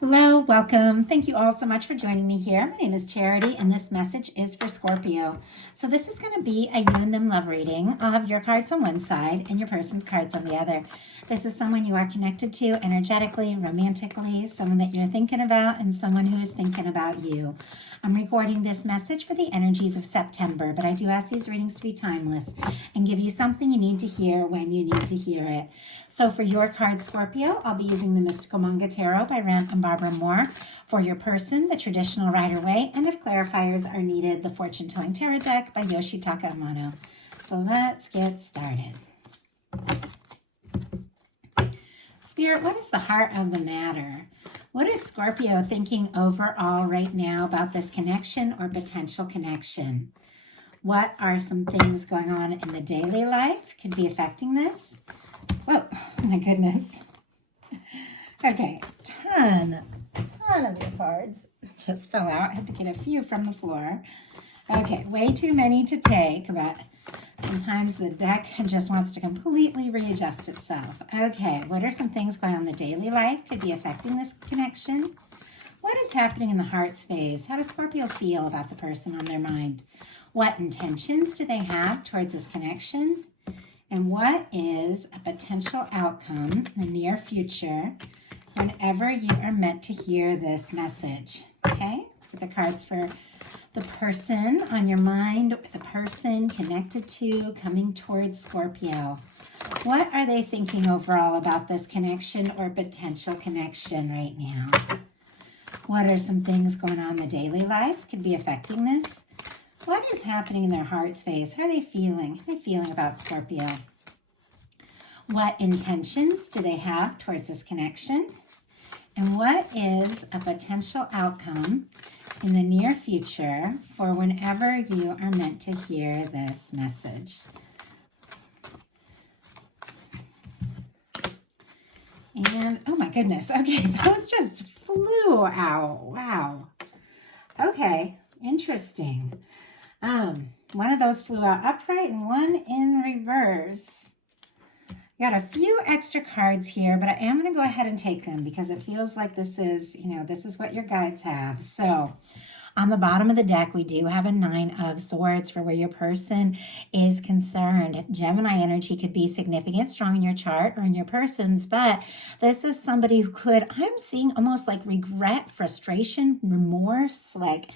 Hello, welcome. Thank you all so much for joining me here. My name is Charity, and this message is for Scorpio. So this is going to be a you and them love reading. I'll have your cards on one side and your person's cards on the other. This is someone you are connected to energetically, romantically, someone that you're thinking about, and someone who is thinking about you. I'm recording this message for the energies of September, but I do ask these readings to be timeless and give you something you need to hear when you need to hear it. So for your card, Scorpio, I'll be using the Mystical Manga Tarot by Rand and Barbara Moore. For your person, the Traditional Rider-Waite, and if clarifiers are needed, the Fortune Telling Tarot deck by Yoshitaka Amano. So let's get started. Spirit, what is the heart of the matter? What is Scorpio thinking overall right now about this connection or potential connection? What are some things going on in the daily life could be affecting this? Oh, my goodness. Okay, ton of your cards just fell out. I had to get a few from the floor. Okay, way too many to take, but sometimes the deck just wants to completely readjust itself. Okay, what are some things going on in the daily life could be affecting this connection? What is happening in the heart space? How does Scorpio feel about the person on their mind? What intentions do they have towards this connection? And what is a potential outcome in the near future whenever you are meant to hear this message? Okay, let's get the cards for the person on your mind, the person connected to, coming towards Scorpio. What are they thinking overall about this connection or potential connection right now? What are some things going on in the daily life could be affecting this? What is happening in their heart space? How are they feeling? How are they feeling about Scorpio? What intentions do they have towards this connection? And what is a potential outcome in the near future for whenever you are meant to hear this message? And, oh my goodness, okay, those just flew out. Wow. Okay, interesting. One of those flew out upright and one in reverse. Got a few extra cards here, but I am going to go ahead and take them because it feels like this is, this is what your guides have. So on the bottom of the deck, we do have a 9 of Swords for where your person is concerned. Gemini energy could be significant, strong in your chart or in your person's, but this is somebody who could, I'm seeing almost like regret, frustration, remorse, like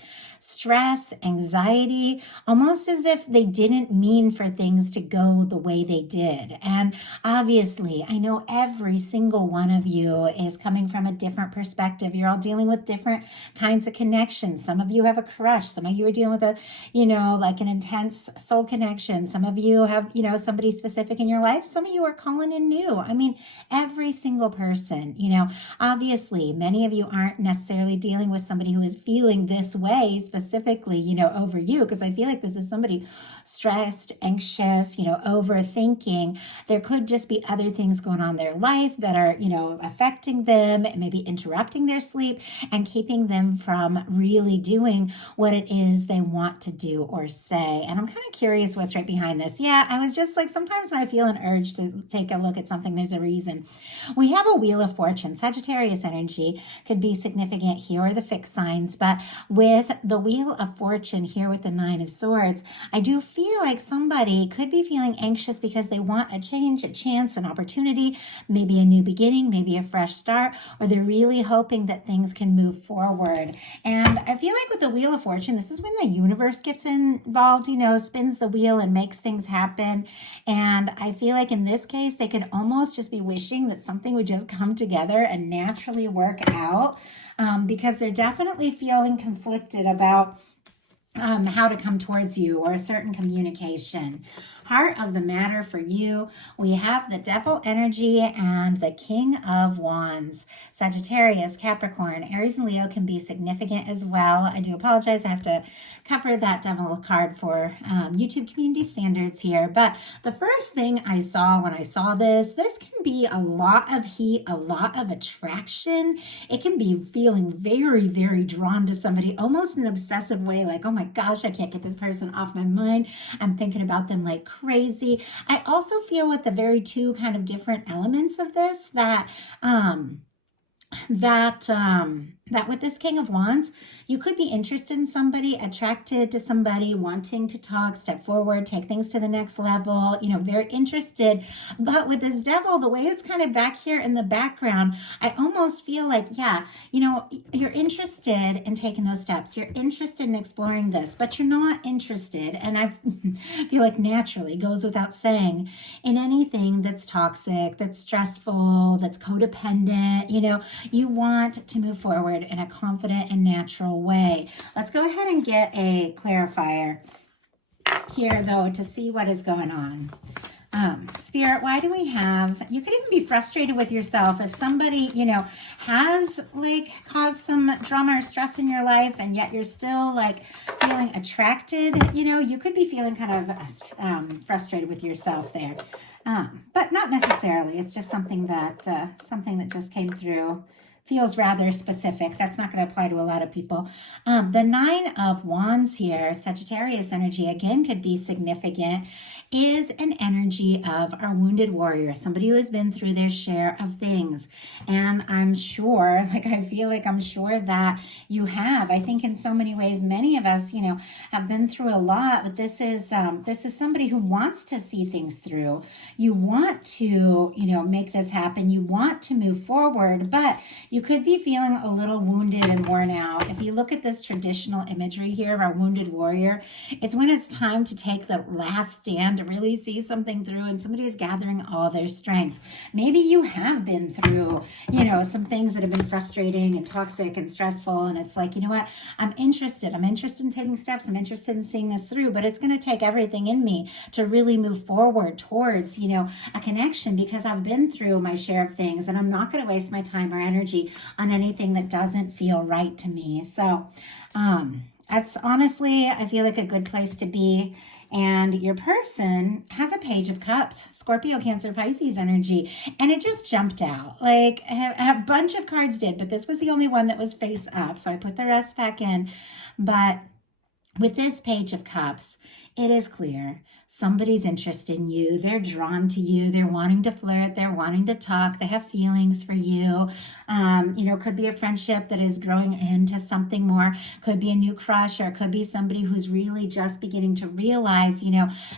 stress, anxiety, almost as if they didn't mean for things to go the way they did. And obviously, I know every single one of you is coming from a different perspective. You're all dealing with different kinds of connections. Some of you have a crush. Some of you are dealing with a, like an intense soul connection. Some of you have, somebody specific in your life. Some of you are calling in new. I mean, every single person, obviously many of you aren't necessarily dealing with somebody who is feeling this way specifically, over you, because I feel like this is somebody stressed, anxious, overthinking. There could just be other things going on in their life that are, affecting them, maybe interrupting their sleep and keeping them from really doing what it is they want to do or say. And I'm kind of curious what's right behind this. Yeah, I was just like, sometimes when I feel an urge to take a look at something, there's a reason. We have a Wheel of Fortune. Sagittarius energy could be significant here, or the fixed signs, but with the Wheel of Fortune here with the 9 of Swords, I do feel like somebody could be feeling anxious because they want a change, a chance, an opportunity, maybe a new beginning, maybe a fresh start, or they're really hoping that things can move forward. And I feel like with the Wheel of Fortune, this is when the universe gets involved, spins the wheel and makes things happen. And I feel like in this case, they could almost just be wishing that something would just come together and naturally work out, because they're definitely feeling conflicted about how to come towards you or a certain communication. Heart of the matter for you, we have the Devil energy and the King of Wands. Sagittarius, Capricorn, Aries, and Leo can be significant as well. I do apologize. I have to cover that Devil card for YouTube community standards here. But the first thing I saw when I saw this can be a lot of heat, a lot of attraction. It can be feeling very, very drawn to somebody, almost in an obsessive way, like, oh my gosh, I can't get this person off my mind. I'm thinking about them like crazy. I also feel with the very two kind of different elements of this that that with this King of Wands, you could be interested in somebody, attracted to somebody, wanting to talk, step forward, take things to the next level, very interested. But with this Devil, the way it's kind of back here in the background, I almost feel like, yeah, you're interested in taking those steps. You're interested in exploring this, but you're not interested. And I feel like naturally goes without saying in anything that's toxic, that's stressful, that's codependent. You want to move forward in a confident and natural way. Let's go ahead and get a clarifier here, though, to see what is going on. Spirit, why do we have, you could even be frustrated with yourself if somebody, has caused some drama or stress in your life, and yet you're still feeling attracted. You could be feeling kind of frustrated with yourself there. But not necessarily. It's just something that just came through. Feels rather specific. That's not going to apply to a lot of people. The Nine of Wands here, Sagittarius energy, again, could be significant, is an energy of our wounded warrior, somebody who has been through their share of things. And I'm sure, I'm sure that you have. I think in so many ways, many of us, have been through a lot, but this is somebody who wants to see things through. You want to, make this happen. You want to move forward, but you could be feeling a little wounded and worn out. If you look at this traditional imagery here of our wounded warrior, it's when it's time to take the last stand to really see something through, and somebody is gathering all their strength. Maybe you have been through, some things that have been frustrating and toxic and stressful, and it's like, what, I'm interested in taking steps, I'm interested in seeing this through, but it's going to take everything in me to really move forward towards, a connection, because I've been through my share of things, and I'm not going to waste my time or energy on anything that doesn't feel right to me. So that's honestly, I feel like a good place to be. And your person has a Page of Cups, Scorpio, Cancer, Pisces energy. And it just jumped out. A bunch of cards did, but this was the only one that was face up. So I put the rest back in. But with this Page of Cups, it is clear somebody's interested in you. They're drawn to you. They're wanting to flirt. They're wanting to talk. They have feelings for you. Could be a friendship that is growing into something more. Could be a new crush, or it could be somebody who's really just beginning to realize,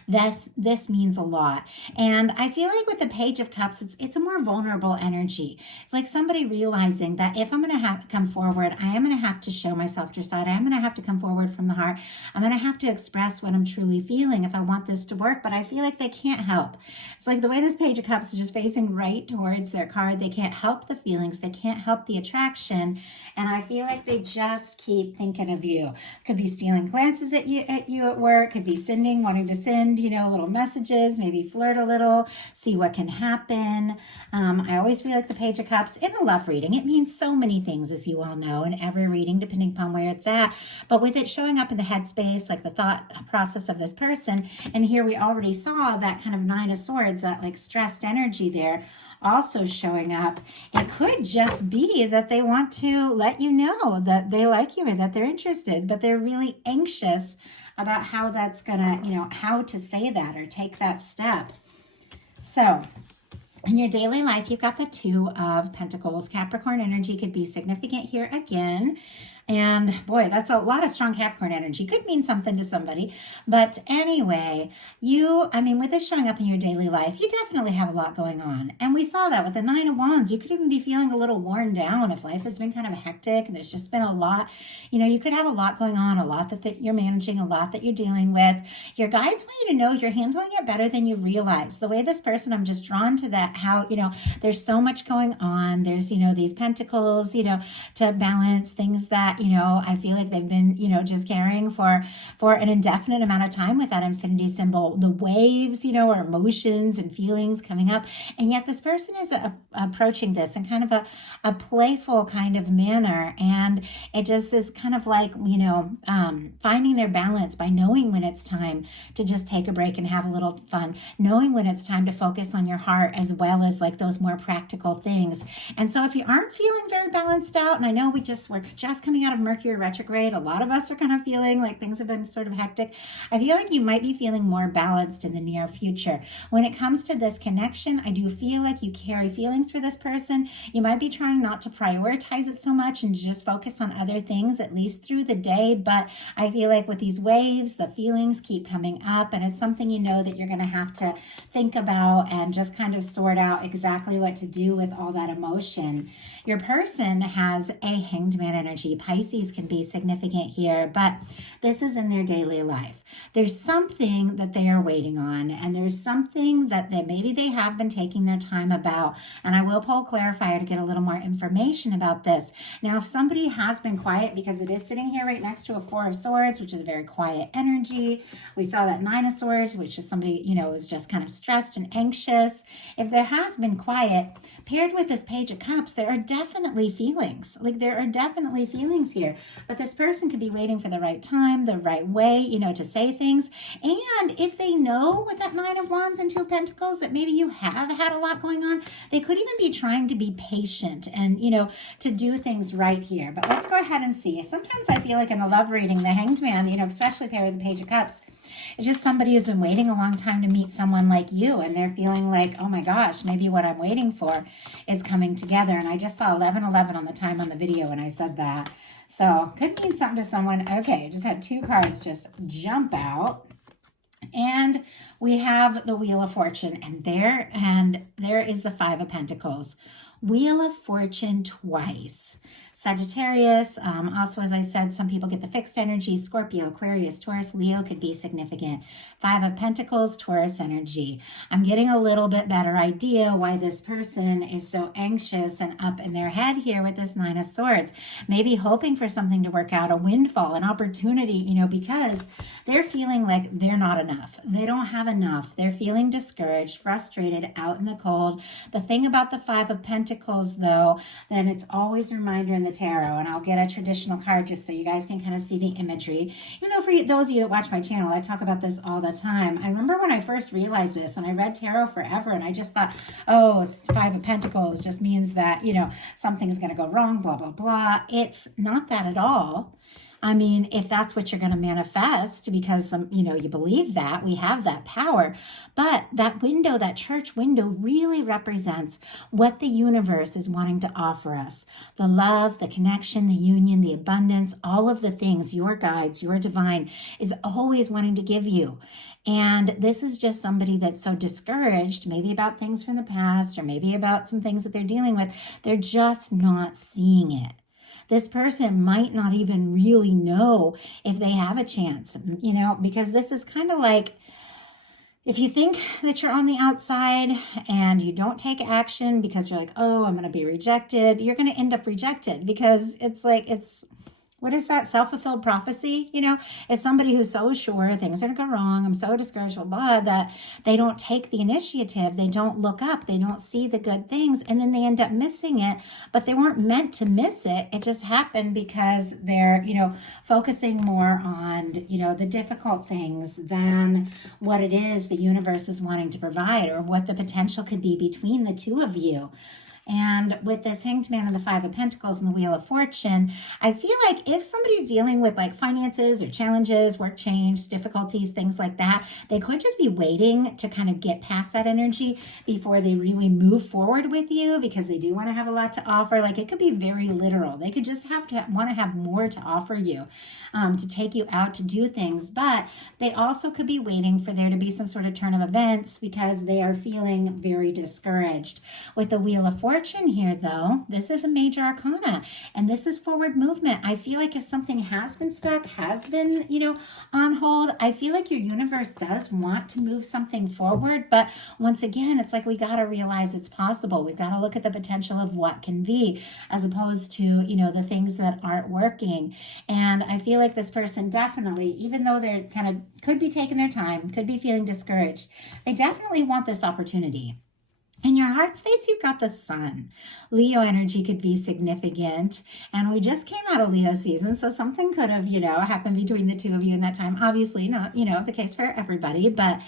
this means a lot. And I feel like with the Page of Cups, it's a more vulnerable energy. It's like somebody realizing that if I'm going to come forward, I am going to have to show my softer side. I am going to have to come forward from the heart. I'm going to have to express what I'm truly feeling if I want this to work, but I feel like they can't help. It's like the way this Page of Cups is just facing right towards their card. They can't help the feelings. They can't help the attraction. And I feel like they just keep thinking of you. Could be stealing glances at you at work. Could be wanting to send, little messages, maybe flirt a little, see what can happen. I always feel like the Page of Cups in a love reading, it means so many things, as you all know, in every reading, depending upon where it's at. But with it showing up in the headspace, like the thought process of this person, and here we already saw that kind of Nine of Swords, that stressed energy there, also showing up. It could just be that they want to let you know that they like you and that they're interested, but they're really anxious about how that's gonna, how to say that or take that step. So in your daily life, you've got the Two of Pentacles. Capricorn energy could be significant here again. And boy, that's a lot of strong Capricorn energy. Could mean something to somebody. But anyway, with this showing up in your daily life, you definitely have a lot going on. And we saw that with the Nine of Wands. You could even be feeling a little worn down if life has been kind of hectic and there's just been a lot. You could have a lot going on, a lot that you're managing, a lot that you're dealing with. Your guides want you to know you're handling it better than you realize. The way this person, I'm just drawn to that, how, there's so much going on. There's, these pentacles, to balance things that, I feel like they've been, just carrying for an indefinite amount of time with that infinity symbol, the waves, or emotions and feelings coming up. And yet this person is approaching this in kind of a playful kind of manner. And it just is kind of like, finding their balance by knowing when it's time to just take a break and have a little fun, knowing when it's time to focus on your heart as well as those more practical things. And so if you aren't feeling very balanced out, and I know we're just coming coming out of Mercury retrograde. A lot of us are kind of feeling like things have been sort of hectic. I feel like you might be feeling more balanced in the near future. When it comes to this connection, I do feel like you carry feelings for this person. You might be trying not to prioritize it so much and just focus on other things, at least through the day. But I feel like with these waves, the feelings keep coming up, and it's something you know that you're going to have to think about and just kind of sort out exactly what to do with all that emotion. Your person has a Hanged Man energy. Pisces can be significant here, but this is in their daily life. There's something that they are waiting on, and there's something that maybe they have been taking their time about. And I will pull clarifier to get a little more information about this. Now, if somebody has been quiet, because it is sitting here right next to a Four of Swords, which is a very quiet energy. We saw that Nine of Swords, which is somebody, is just kind of stressed and anxious. If there has been quiet, paired with this Page of Cups, there are definitely feelings. Like, there are definitely feelings here. But this person could be waiting for the right time, the right way, to say things. And if they know with that Nine of Wands and Two of Pentacles that maybe you have had a lot going on, they could even be trying to be patient and, to do things right here. But let's go ahead and see. Sometimes I feel like in a love reading, the Hanged Man, especially paired with the Page of Cups, it's just somebody who's been waiting a long time to meet someone like you, and they're feeling like, oh my gosh, maybe what I'm waiting for is coming together. And I just saw 1111 on the time on the video when I said that. So could mean something to someone. Okay, just had two cards just jump out. And we have the Wheel of Fortune, and there is the Five of Pentacles. Wheel of Fortune twice. Sagittarius, also, as I said, some people get the fixed energy. Scorpio, Aquarius, Taurus, Leo could be significant. Five of Pentacles, Taurus energy. I'm getting a little bit better idea why this person is so anxious and up in their head here with this Nine of Swords. Maybe hoping for something to work out, a windfall, an opportunity, because they're feeling like they're not enough. They don't have enough. They're feeling discouraged, frustrated, out in the cold. The thing about the Five of Pentacles, though, then it's always a reminder in the tarot, and I'll get a traditional card just so you guys can kind of see the imagery. Even though for those of you that watch my channel, I talk about this all the time. I remember when I first realized this, when I read tarot forever, and I just thought, oh, Five of Pentacles just means that, something's going to go wrong, blah, blah, blah. It's not that at all. I mean, if that's what you're going to manifest, because you believe that, we have that power. But that window, that church window, really represents what the universe is wanting to offer us. The love, the connection, the union, the abundance, all of the things your guides, your divine is always wanting to give you. And this is just somebody that's so discouraged, maybe about things from the past, or maybe about some things that they're dealing with. They're just not seeing it. This person might not even really know if they have a chance, because this is kind of like, if you think that you're on the outside and you don't take action because you're like, oh, I'm going to be rejected, you're going to end up rejected, because what is that? Self-fulfilled prophecy? It's somebody who's so sure things are going to go wrong. I'm so discouraged, blah, blah, that they don't take the initiative. They don't look up. They don't see the good things. And then they end up missing it. But they weren't meant to miss it. It just happened because they're, focusing more on, the difficult things than what it is the universe is wanting to provide, or what the potential could be between the two of you. And with this Hanged Man and the Five of Pentacles and the Wheel of Fortune, I feel like if somebody's dealing with like finances or challenges, work change, difficulties, things like that, they could just be waiting to kind of get past that energy before they really move forward with you, because they do want to have a lot to offer. Like, it could be very literal. They could just want to have more to offer you, to take you out to do things. But they also could be waiting for there to be some sort of turn of events because they are feeling very discouraged. With the Wheel of Fortune here, though, this is a major arcana, and this is forward movement. I feel like if something has been stuck, has been, on hold, I feel like your universe does want to move something forward. But once again, it's like we got to realize it's possible. We've got to look at the potential of what can be, as opposed to, the things that aren't working. And I feel like this person definitely, even though they're kind of could be taking their time, could be feeling discouraged, they definitely want this opportunity. In your heart space, you've got the sun. Leo energy could be significant. And we just came out of Leo season, so something could have, happened between the two of you in that time. Obviously, not, the case for everybody. But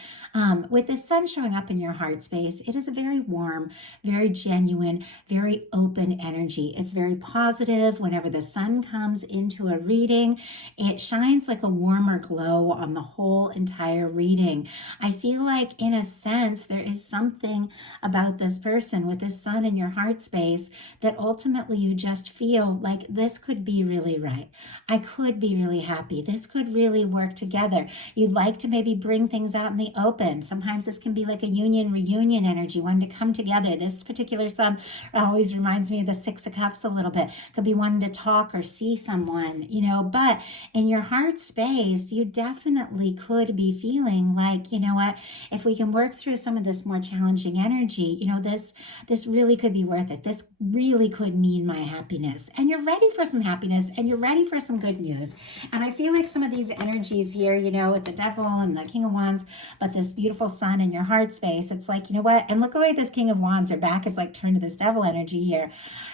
with the sun showing up in your heart space, it is a very warm, very genuine, very open energy. It's very positive. Whenever the sun comes into a reading, it shines like a warmer glow on the whole entire reading. I feel like, in a sense, there is something about this person with this sun in your heart space that ultimately you just feel like this could be really right. I could be really happy. This could really work together. You'd like to maybe bring things out in the open. Sometimes this can be like a reunion energy, wanting to come together. This particular sun always reminds me of the Six of Cups a little bit. Could be wanting to talk or see someone, but in your heart space, you definitely could be feeling like, what, if we can work through some of this more challenging energy, this really could be worth it. This really could mean my happiness. And you're ready for some happiness, and you're ready for some good news. And I feel like some of these energies here, with the devil and the King of Wands, but this beautiful sun in your heart space, it's like, what? And look away, this King of Wands, their back is like turned to this devil energy here.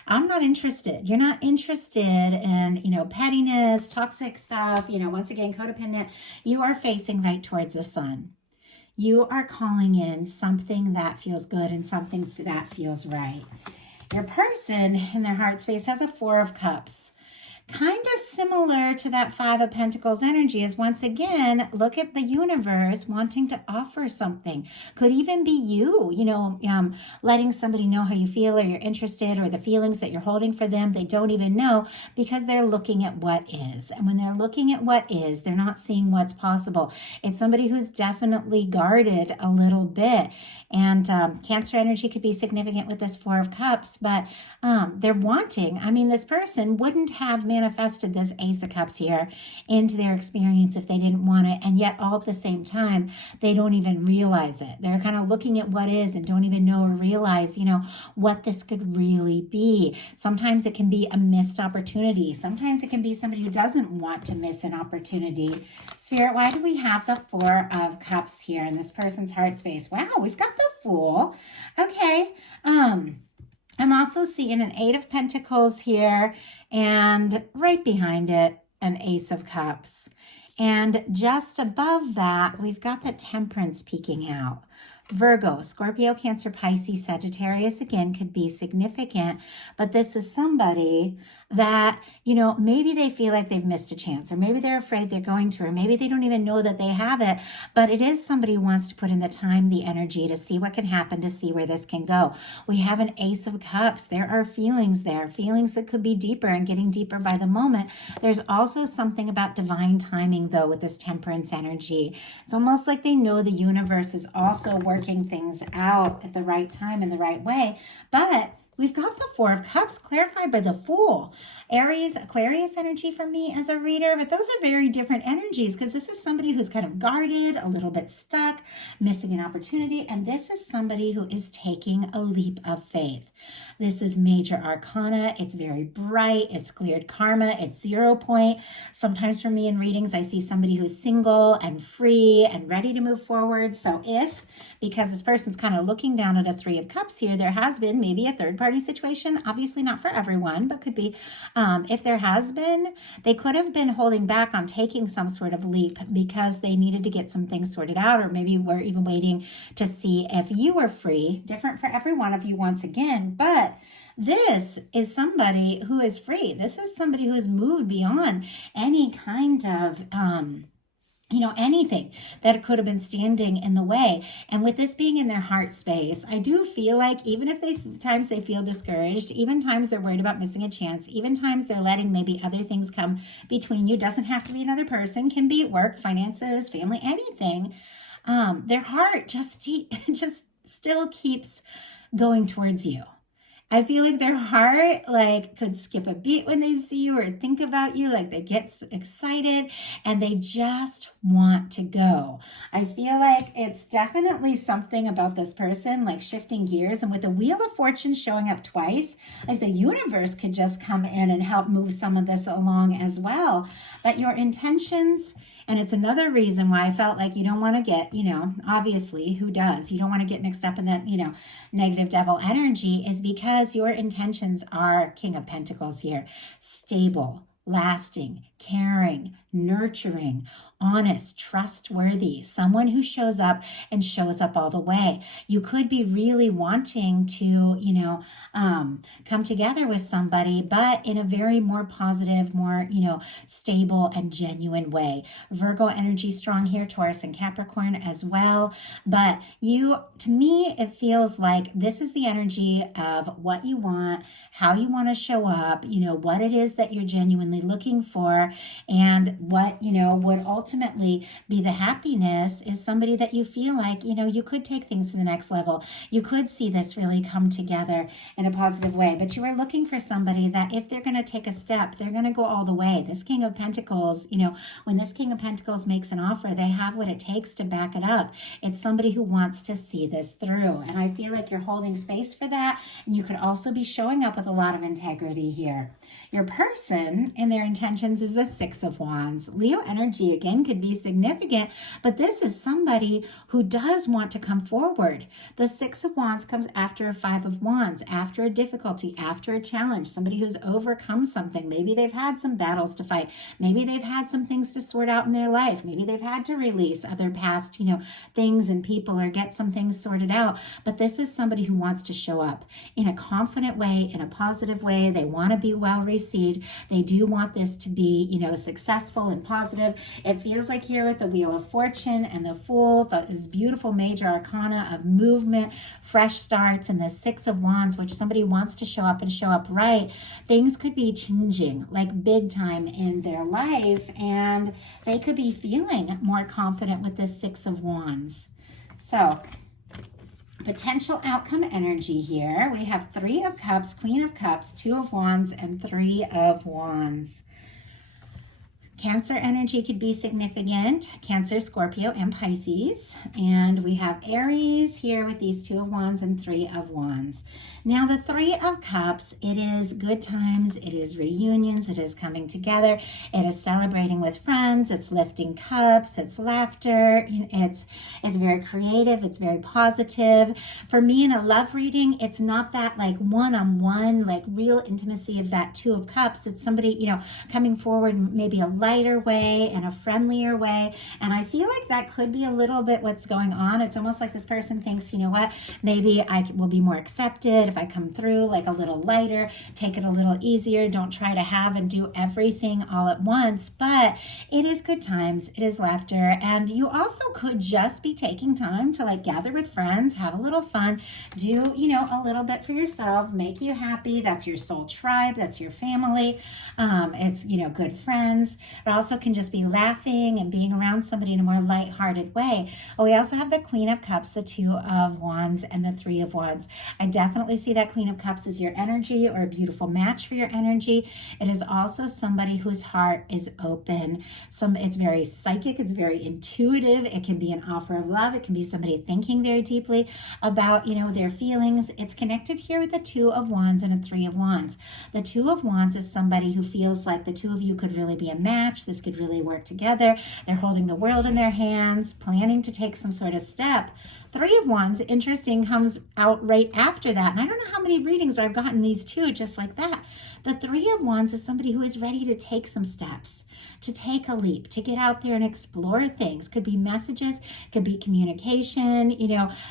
I'm not interested. You're not interested in, pettiness, toxic stuff, once again, codependent. You are facing right towards the sun. You are calling in something that feels good and something that feels right. Your person in their heart space has a Four of Cups. Kind of similar to that Five of Pentacles energy is, once again, look at the universe wanting to offer something. Could even be you, letting somebody know how you feel, or you're interested, or the feelings that you're holding for them. They don't even know, because they're looking at what is. And when they're looking at what is, they're not seeing what's possible. It's somebody who's definitely guarded a little bit. And Cancer energy could be significant with this Four of Cups, but they're wanting, this person wouldn't have manifested this Ace of Cups here into their experience if they didn't want it. And yet all at the same time, they don't even realize it. They're kind of looking at what is and don't even know or realize, what this could really be. Sometimes it can be a missed opportunity. Sometimes it can be somebody who doesn't want to miss an opportunity. Spirit, why do we have the Four of Cups here in this person's heart space? Wow, we've got the Fool. Okay. I'm also seeing an Eight of Pentacles here, and right behind it, an Ace of Cups. And just above that, we've got the Temperance peeking out. Virgo, Scorpio, Cancer, Pisces, Sagittarius, again, could be significant, but this is somebody that, maybe they feel like they've missed a chance, or maybe they're afraid they're going to, or maybe they don't even know that they have it, but it is somebody who wants to put in the time, the energy to see what can happen, to see where this can go. We have an Ace of Cups. There are feelings there, feelings that could be deeper and getting deeper by the moment. There's also something about divine timing, though, with this Temperance energy. It's almost like they know the universe is also working things out at the right time in the right way, but we've got the Four of Cups clarified by the Fool. Aries, Aquarius energy for me as a reader, but those are very different energies, because this is somebody who's kind of guarded, a little bit stuck, missing an opportunity, and this is somebody who is taking a leap of faith. This is major arcana. It's very bright. It's cleared karma. It's 0 point. Sometimes for me in readings, I see somebody who's single and free and ready to move forward. So because this person's kind of looking down at a Three of Cups here, there has been maybe a third party situation, obviously not for everyone, but could be, if there has been, they could have been holding back on taking some sort of leap because they needed to get some things sorted out, or maybe were even waiting to see if you were free. Different for every one of you once again, but this is somebody who is free. This is somebody who has moved beyond any kind of, anything that could have been standing in the way. And with this being in their heart space, I do feel like even if times they feel discouraged, even times they're worried about missing a chance, even times they're letting maybe other things come between you, doesn't have to be another person, can be work, finances, family, anything. Their heart just still keeps going towards you. I feel like their heart could skip a beat when they see you or think about you. They get excited and they just want to go. I feel like it's definitely something about this person, shifting gears. And with the Wheel of Fortune showing up twice, the universe could just come in and help move some of this along as well. But your intentions And it's another reason why I felt like you don't want to get, obviously, who does? You don't want to get mixed up in that, negative devil energy, is because your intentions are King of Pentacles here. Stable, lasting, caring, nurturing, honest, trustworthy, someone who shows up and shows up all the way. You could be really wanting to, come together with somebody, but in a very more positive, more, stable and genuine way. Virgo energy strong here, Taurus and Capricorn as well. But to me, it feels like this is the energy of what you want, how you want to show up, what it is that you're genuinely looking for, and what, would ultimately be the happiness is somebody that you feel like, you could take things to the next level. You could see this really come together in a positive way, but you are looking for somebody that if they're going to take a step, they're going to go all the way. This King of Pentacles, when this King of Pentacles makes an offer, they have what it takes to back it up. It's somebody who wants to see this through. And I feel like you're holding space for that. And you could also be showing up with a lot of integrity here. Your person and their intentions is the Six of Wands. Leo energy, again, could be significant, but this is somebody who does want to come forward. The Six of Wands comes after a Five of Wands, after a difficulty, after a challenge, somebody who's overcome something. Maybe they've had some battles to fight. Maybe they've had some things to sort out in their life. Maybe they've had to release other past, things and people or get some things sorted out. But this is somebody who wants to show up in a confident way, in a positive way. They want to be well received. They do want this to be, successful and positive. It feels like here with the Wheel of Fortune and the Fool, this beautiful major arcana of movement, fresh starts, and the Six of Wands, which somebody wants to show up and show up right. Things could be changing like big time in their life, and they could be feeling more confident with this Six of Wands. So, potential outcome energy here. We have Three of Cups, Queen of Cups, Two of Wands, and Three of Wands. Cancer energy could be significant. Cancer, Scorpio, and Pisces. And we have Aries here with these Two of Wands and Three of Wands. Now, the Three of Cups, it is good times, it is reunions, it is coming together, it is celebrating with friends, it's lifting cups, it's laughter, it's very creative, it's very positive. For me, in a love reading, it's not that like one-on-one, like real intimacy of that Two of Cups. It's somebody, coming forward maybe a lighter way and a friendlier way. And I feel like that could be a little bit what's going on. It's almost like this person thinks, maybe I will be more accepted if I come through like a little lighter, take it a little easier, don't try to have and do everything all at once. But it is good times, it is laughter, and you also could just be taking time to like gather with friends, have a little fun, do, a little bit for yourself, make you happy. That's your soul tribe, that's your family. It's, good friends. It also can just be laughing and being around somebody in a more lighthearted way. But we also have the Queen of Cups, the Two of Wands, and the Three of Wands. I definitely see that Queen of Cups as your energy or a beautiful match for your energy. It is also somebody whose heart is open. It's very psychic, it's very intuitive. It can be an offer of love. It can be somebody thinking very deeply about, their feelings. It's connected here with the Two of Wands and a Three of Wands. The Two of Wands is somebody who feels like the two of you could really be a match. This could really work together. They're holding the world in their hands, planning to take some sort of step. Three of Wands, interesting, comes out right after that. And I don't know how many readings I've gotten these two just like that. The Three of Wands is somebody who is ready to take some steps, to take a leap, to get out there and explore things. Could be messages, could be communication,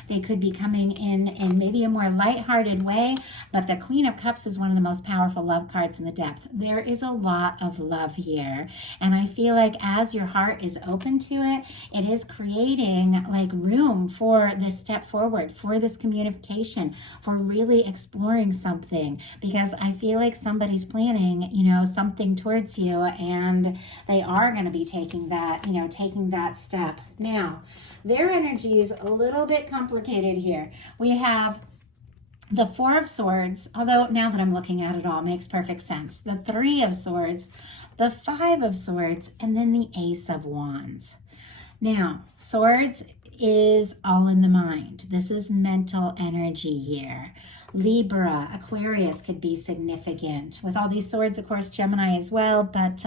they could be coming in maybe a more lighthearted way. But the Queen of Cups is one of the most powerful love cards in the depth. There is a lot of love here. And I feel like as your heart is open to it, it is creating like room for this step forward, for this communication, for really exploring something. Because I feel like somebody's planning, something towards you, and they are going to be taking that step. Now, their energy is a little bit complicated here. We have the Four of Swords, although now that I'm looking at it all, makes perfect sense. The Three of Swords, the Five of Swords, and then the Ace of Wands. Now, Swords is all in the mind. This is mental energy here. Libra, Aquarius could be significant. With all these swords, of course, Gemini as well, but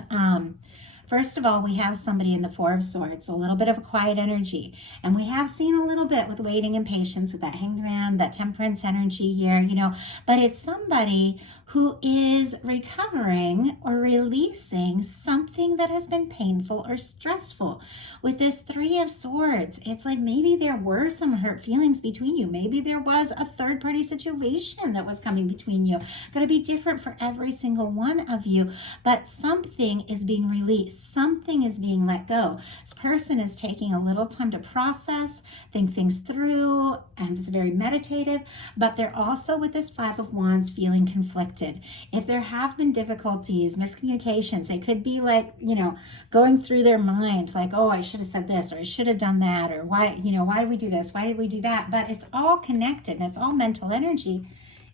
First of all, we have somebody in the Four of Swords, a little bit of a quiet energy. And we have seen a little bit with waiting and patience with that Hanged Man, that Temperance energy here, you know, but it's somebody who is recovering or releasing something that has been painful or stressful. With this Three of Swords, it's like maybe there were some hurt feelings between you. Maybe there was a third-party situation that was coming between you. Going to be different for every single one of you, but something is being released. Something is being let go. This person is taking a little time to process, think things through, and it's very meditative, but they're also, with this Five of Wands, feeling conflicted. If there have been difficulties, miscommunications, they could be like, you know, going through their mind, like, oh, I should have said this, or I should have done that, or why, you know, why did we do this? Why did we do that? But it's all connected, and it's all mental energy.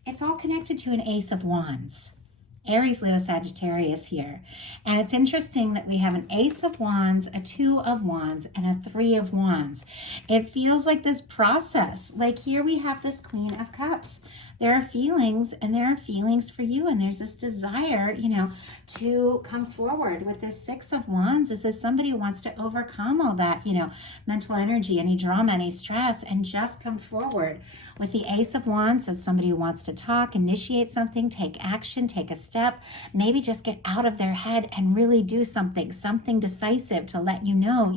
It's all connected to an Ace of Wands. Aries, Leo, Sagittarius here. And it's interesting that we have an Ace of Wands, a Two of Wands, and a Three of Wands. It feels like this process. Like here we have this Queen of Cups. There are feelings, and there are feelings for you, and there's this desire, you know, to come forward. With this Six of Wands, this is somebody who wants to overcome all that, you know, mental energy, any drama, any stress, and just come forward. With the Ace of Wands, it's somebody who wants to talk, initiate something, take action, take a step, maybe just get out of their head and really do something decisive to let you know,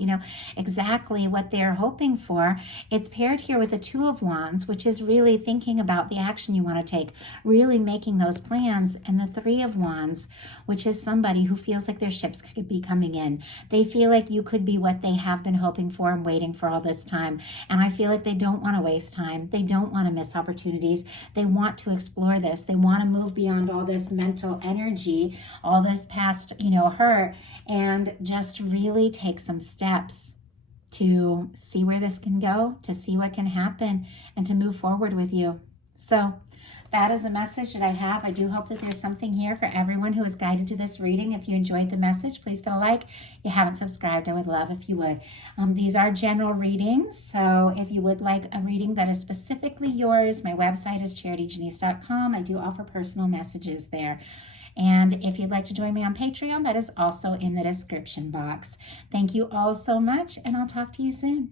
exactly what they're hoping for. It's paired here with the Two of Wands, which is really thinking about the action you want to take, really making those plans, and the Three of Wands, which is somebody who feels like their ships could be coming in. They feel like you could be what they have been hoping for and waiting for all this time. And I feel like they don't want to waste time. They don't want to miss opportunities. They want to explore this. They want to move beyond all this mental energy, all this past, hurt, and just really take some steps to see where this can go, to see what can happen, and to move forward with you. So that is a message that I have. I do hope that there's something here for everyone who is guided to this reading. If you enjoyed the message, please put a like. If you haven't subscribed, I would love if you would. These are general readings, so if you would like a reading that is specifically yours, my website is charityjanice.com. I do offer personal messages there. And if you'd like to join me on Patreon, that is also in the description box. Thank you all so much, and I'll talk to you soon.